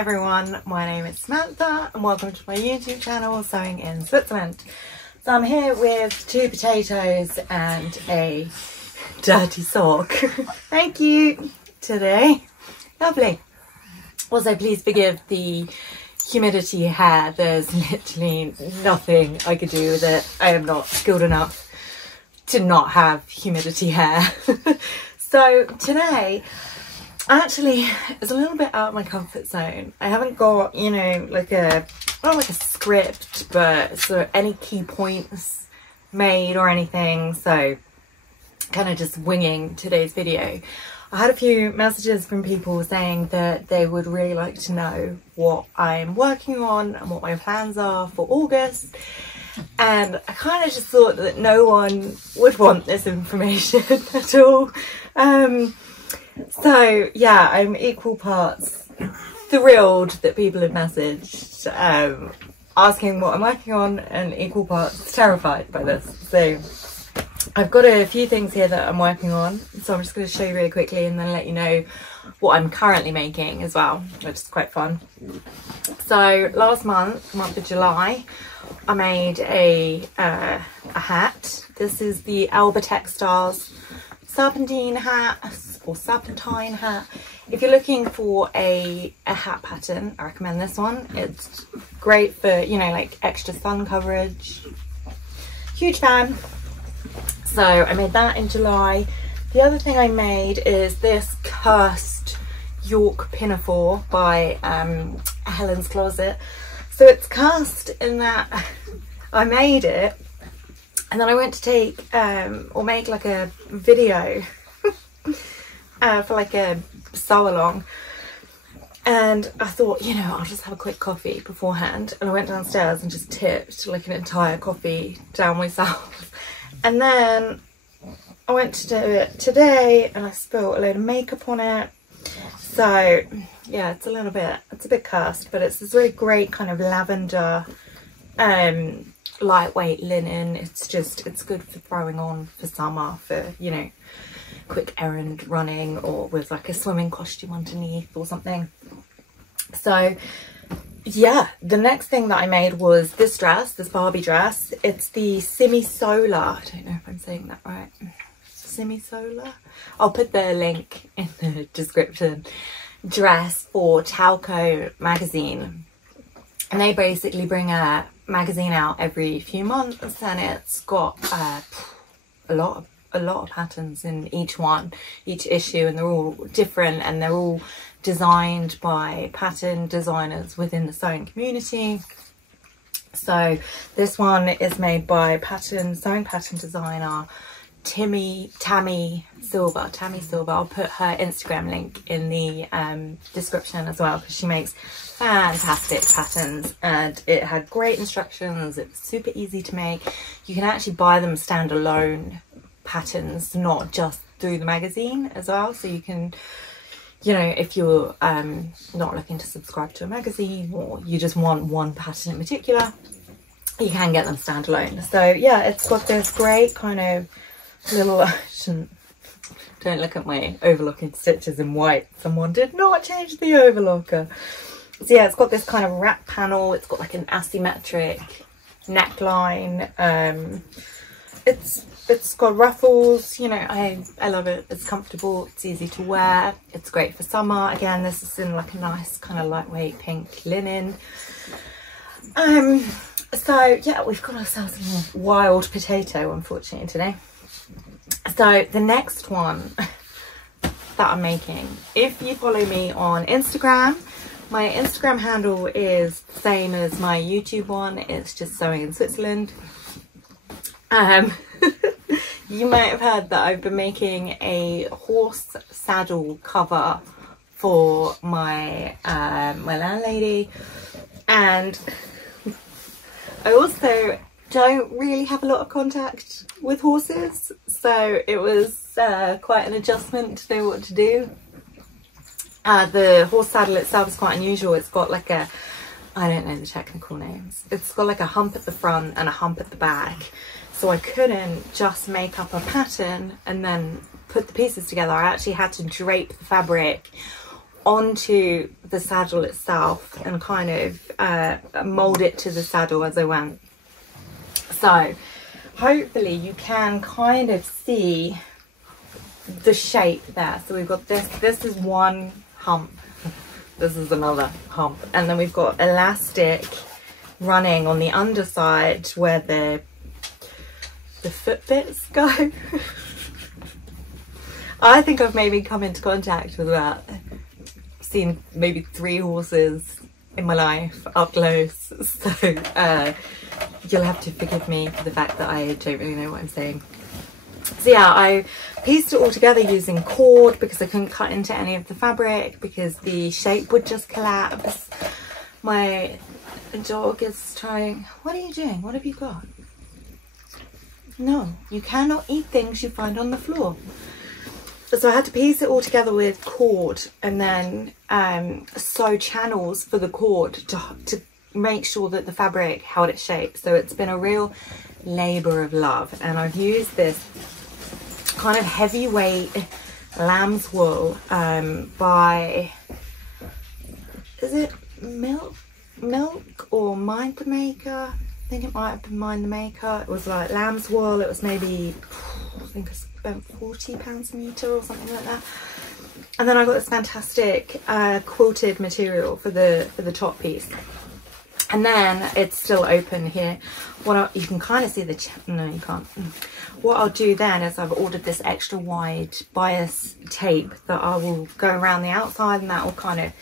everyone, my name is Samantha and welcome to my YouTube channel Sewing in Switzerland. So I'm here with 2 potatoes and a dirty sock. Thank you today. Lovely. Also please forgive the humidity hair. There's literally nothing I could do with it. I am not skilled enough to not have humidity hair. So today actually it's a little bit out of my comfort zone. I haven't got, you know, not like a script, but sort of any key points made or anything, so kind of just winging today's video. I had a few messages from people saying that they would really like to know what I'm working on and what my plans are for August, and I kind of just thought that no one would want this information at all. So yeah, I'm equal parts thrilled that people have messaged asking what I'm working on, and equal parts terrified by this. So I've got a few things here that I'm working on, so I'm just going to show you really quickly and then let you know what I'm currently making as well, which is quite fun. So last month of July, I made a hat. This is the Alba Textiles serpentine hat or serpentine hat. If you're looking for a hat pattern, I recommend this one. It's great for, you know, like extra sun coverage. Huge fan. So I made that in July. The other thing I made is this cursed York pinafore by Helen's Closet. So it's cursed in that I made it and then I went to take or make like a video for like a sew along, and I thought, you know, I'll just have a quick coffee beforehand, and I went downstairs and just tipped like an entire coffee down myself. And then I went to do it today and I spilled a load of makeup on it. So yeah, it's a bit cursed, but it's this really great kind of lavender lightweight linen. It's good for throwing on for summer, for, you know, quick errand running, or with like a swimming costume underneath or something. So yeah, the next thing that I made was this dress, this Barbie dress. It's the Semi-Solar, I don't know if I'm saying that right, Semi-Solar, I'll put the link in the description, dress for Talco magazine. And they basically bring a magazine out every few months, and it's got a lot of patterns in each issue, and they're all different, and they're all designed by pattern designers within the sewing community. So this one is made by sewing pattern designer Tammy Silver. I'll put her Instagram link in the description as well, because she makes fantastic patterns and it had great instructions. It's super easy to make. You can actually buy them standalone patterns, not just through the magazine as well. So you can, you know, if you're not looking to subscribe to a magazine, or you just want one pattern in particular, you can get them standalone. So yeah, it's got this great kind of little don't look at my overlocking stitches in white. Someone did not change the overlocker. So yeah, it's got this kind of wrap panel. It's got like an asymmetric neckline. It's got ruffles, you know, I love it. It's comfortable, it's easy to wear, it's great for summer. Again, this is in like a nice kind of lightweight pink linen. So yeah, we've got ourselves a wild potato unfortunately today. So the next one that I'm making, if you follow me on Instagram, my Instagram handle is the same as my YouTube one. It's just Sewing in Switzerland. You might have heard that I've been making a horse saddle cover for my my landlady, and I also don't really have a lot of contact with horses, so it was quite an adjustment to know what to do. The horse saddle itself is quite unusual. It's got like a, I don't know the technical names, it's got like a hump at the front and a hump at the back, so I couldn't just make up a pattern and then put the pieces together. I actually had to drape the fabric onto the saddle itself and kind of mold it to the saddle as I went. So hopefully you can kind of see the shape there. So we've got this is one hump, this is another hump, and then we've got elastic running on the underside where the foot bits go. I think I've maybe come into contact with that. Seen maybe 3 horses in my life up close, so you'll have to forgive me for the fact that I don't really know what I'm saying. So yeah, I pieced it all together using cord because I couldn't cut into any of the fabric because the shape would just collapse. My dog is trying. What are you doing? What have you got? No, you cannot eat things you find on the floor. So I had to piece it all together with cord and then sew channels for the cord to make sure that the fabric held its shape. So it's been a real labour of love, and I've used this kind of heavyweight lamb's wool by, is it Milk or Mind the Maker? I think it might have been Mind the Maker. It was like lamb's wool. It was maybe, I think I spent £40 a metre or something like that. And then I got this fantastic quilted material for the top piece. And then it's still open here. You can kind of see the, no you can't. What I'll do then is I've ordered this extra wide bias tape that I will go around the outside, and that will kind of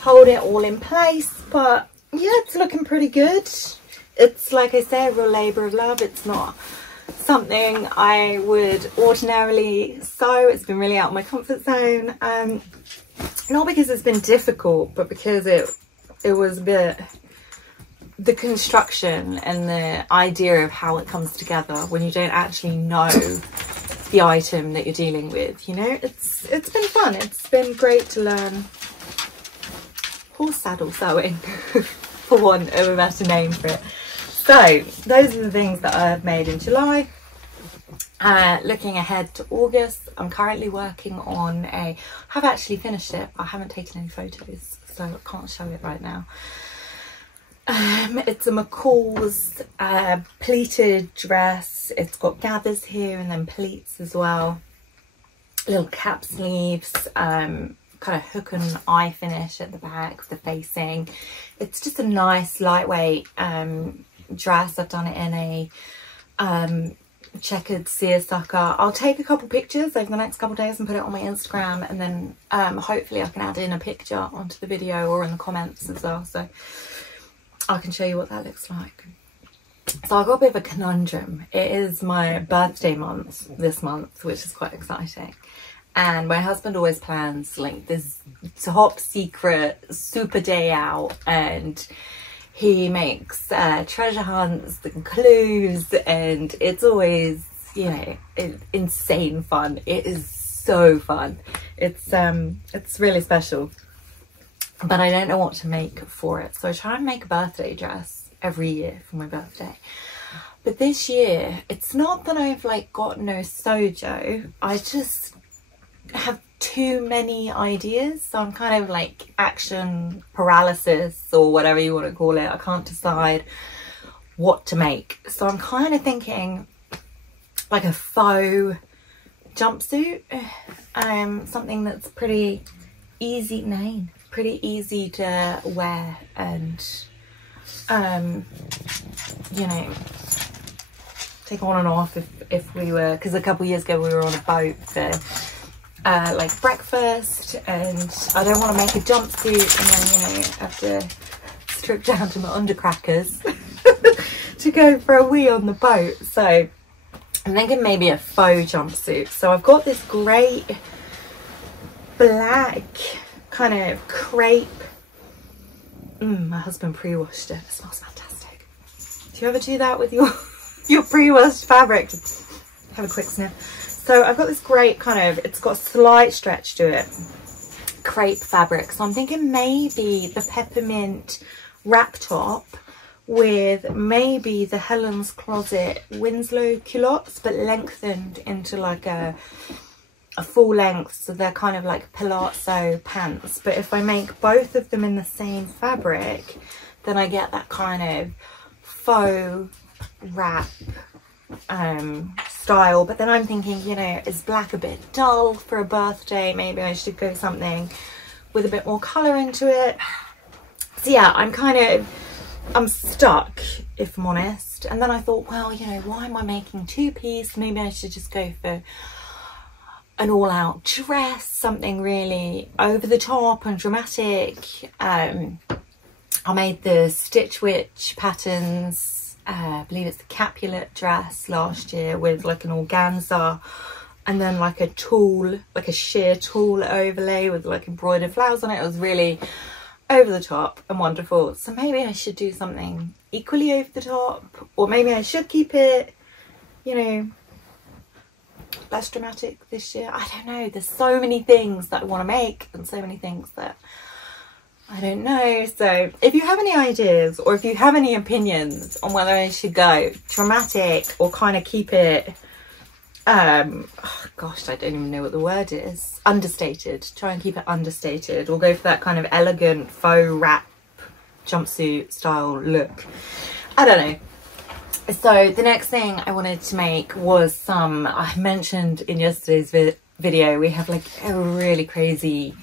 hold it all in place. But yeah, it's looking pretty good. It's, like I say, a real labour of love. It's not something I would ordinarily sew. It's been really out of my comfort zone. Not because it's been difficult, but because it was a bit, the construction and the idea of how it comes together when you don't actually know the item that you're dealing with, you know, it's been fun. It's been great to learn horse saddle sewing for want of a better name for it. So those are the things that I've made in July. Looking ahead to August, I'm currently working on have actually finished it, but I haven't taken any photos, so I can't show it right now. It's a McCall's pleated dress. It's got gathers here and then pleats as well. Little cap sleeves, kind of hook and eye finish at the back with the facing. It's just a nice lightweight dress. I've done it in a checkered seersucker. I'll take a couple pictures over the next couple of days and put it on my Instagram, and then hopefully I can add in a picture onto the video or in the comments as well, so I can show you what that looks like. So I've got a bit of a conundrum. It is my birthday month this month, which is quite exciting. And my husband always plans like this top secret super day out, and he makes treasure hunts and clues, and it's always, you know, insane fun. It is so fun. It's really special. But I don't know what to make for it. So I try and make a birthday dress every year for my birthday. But this year, it's not that I've like got no sojo. I just have too many ideas. So I'm kind of like action paralysis or whatever you want to call it. I can't decide what to make. So I'm kind of thinking like a faux jumpsuit. Something that's pretty easy to wear, and you know, take on and off if we were, because a couple of years ago we were on a boat for like breakfast, and I don't want to make a jumpsuit and then, you know, have to strip down to my undercrackers to go for a wee on the boat. So I'm thinking maybe a faux jumpsuit. So I've got this great black kind of crepe. My husband pre-washed it. It smells fantastic. Do you ever do that with your pre-washed fabric? Have a quick sniff. So I've got this great kind of, it's got a slight stretch to it, crepe fabric. So I'm thinking maybe the peppermint wrap top with maybe the Helen's Closet Winslow culottes, but lengthened into like a a full length, so they're kind of like palazzo pants. But if I make both of them in the same fabric, then I get that kind of faux wrap style. But then I'm thinking, you know, is black a bit dull for a birthday? Maybe I should go something with a bit more colour into it. So yeah, I'm stuck, if I'm honest. And then I thought, well, you know, why am I making two-piece? Maybe I should just go for an all-out dress, something really over the top and dramatic. I made the Stitch Witch patterns, I believe it's the Capulet dress last year, with like an organza and then like a tulle, like a sheer tulle overlay with like embroidered flowers on it. It was really over the top and wonderful. So maybe I should do something equally over the top, or maybe I should keep it, you know, less dramatic this year. I don't know. There's so many things that I want to make and so many things that I don't know. So if you have any ideas, or if you have any opinions on whether I should go dramatic or kind of keep it oh gosh, I don't even know what the word is, understated, try and keep it understated, or go for that kind of elegant faux wrap jumpsuit style look, I don't know. So the next thing I wanted to make was some, I mentioned in yesterday's video, we have like a really crazy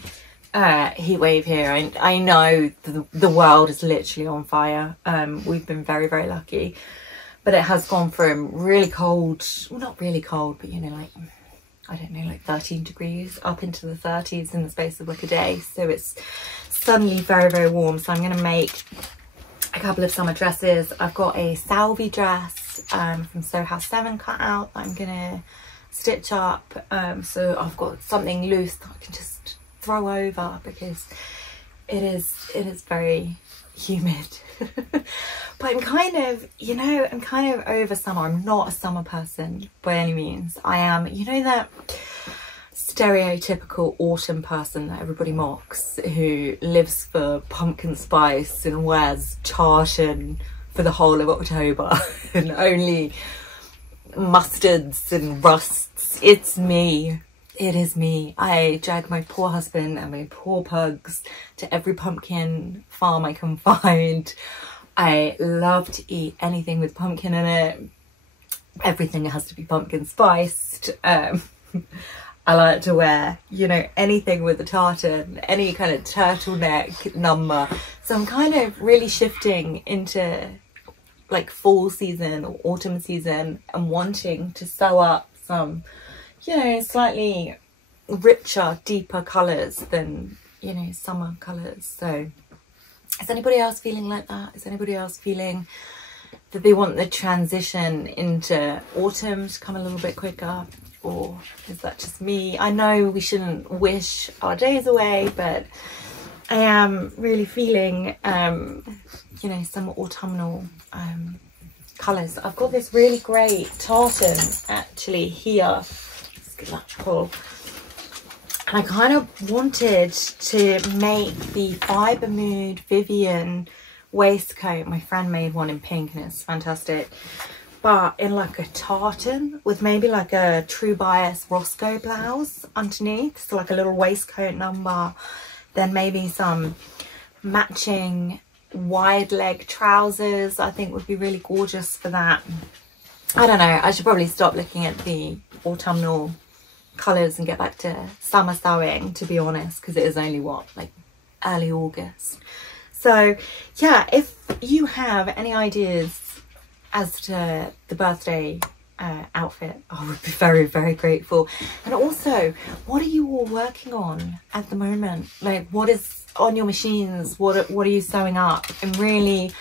heat wave here. I know the world is literally on fire. We've been very, very lucky, but it has gone from really cold, well, not really cold, but you know, like, I don't know, like 13 degrees up into the 30s in the space of like a day. So it's suddenly very, very warm. So I'm going to make a couple of summer dresses. I've got a Salvi dress from Sew House 7 cut out that I'm going to stitch up. So I've got something loose that I can just throw over, because it is very humid. But I'm kind of, you know, I'm kind of over summer. I'm not a summer person by any means. I am, you know, that stereotypical autumn person that everybody mocks, who lives for pumpkin spice and wears tartan for the whole of October and only mustards and rusts. It's me. It is me. I drag my poor husband and my poor pugs to every pumpkin farm I can find. I love to eat anything with pumpkin in it. Everything has to be pumpkin spiced. I like to wear, you know, anything with a tartan, any kind of turtleneck number. So I'm kind of really shifting into like fall season or autumn season and wanting to sew up some, you know, slightly richer, deeper colours than, you know, summer colours. So is anybody else feeling like that? Is anybody else feeling that they want the transition into autumn to come a little bit quicker? Or is that just me? I know we shouldn't wish our days away, but I am really feeling, you know, some autumnal colours. I've got this really great tartan actually here. It's electrical. And I kind of wanted to make the Fibre Mood Vivian waistcoat. My friend made one in pink and it's fantastic. But in like a tartan with maybe like a True Bias Roscoe blouse underneath. So like a little waistcoat number. Then maybe some matching wide leg trousers I think would be really gorgeous for that. I don't know. I should probably stop looking at the autumnal colours and get back to summer sewing, to be honest, because it is only what, like early August. So yeah, if you have any ideas as to the birthday outfit, I would be very, very grateful. And also, what are you all working on at the moment? Like, what is on your machines? What are you sewing up? I'm really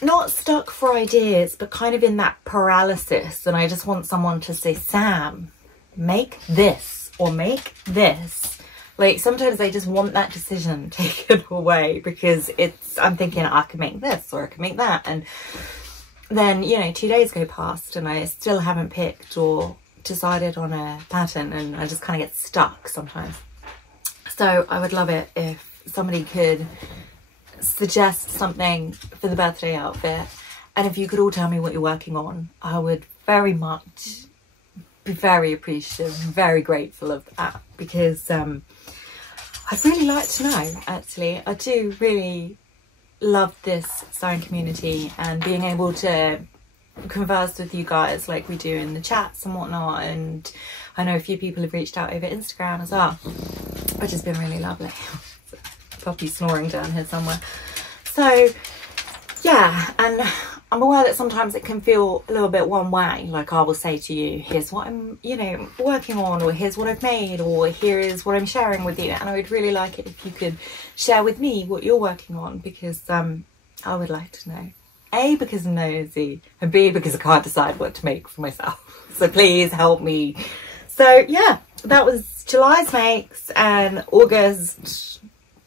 not stuck for ideas, but kind of in that paralysis, and I just want someone to say, Sam, make this or make this. Like, sometimes I just want that decision taken away, because I'm thinking I can make this or I can make that, and then, you know, 2 days go past and I still haven't picked or decided on a pattern, and I just kind of get stuck sometimes. So I would love it if somebody could suggest something for the birthday outfit, and if you could all tell me what you're working on, I would very much be very appreciative, very grateful of that, because I'd really like to know, actually. I do really love this sewing community and being able to converse with you guys like we do in the chats and whatnot, and I know a few people have reached out over Instagram as well, which has been really lovely. Puppy snoring down here somewhere. So yeah, and I'm aware that sometimes it can feel a little bit one way, like I will say to you, here's what I'm, you know, working on, or here's what I've made, or here is what I'm sharing with you, and I would really like it if you could share with me what you're working on, because I would like to know. A, because I'm nosy, and B, because I can't decide what to make for myself. So please help me. So yeah, that was July's makes and August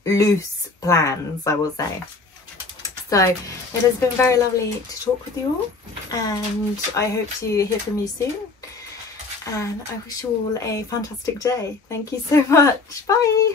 loose plans, I will say. So it has been very lovely to talk with you all, and I hope to hear from you soon, and I wish you all a fantastic day. Thank you so much. Bye.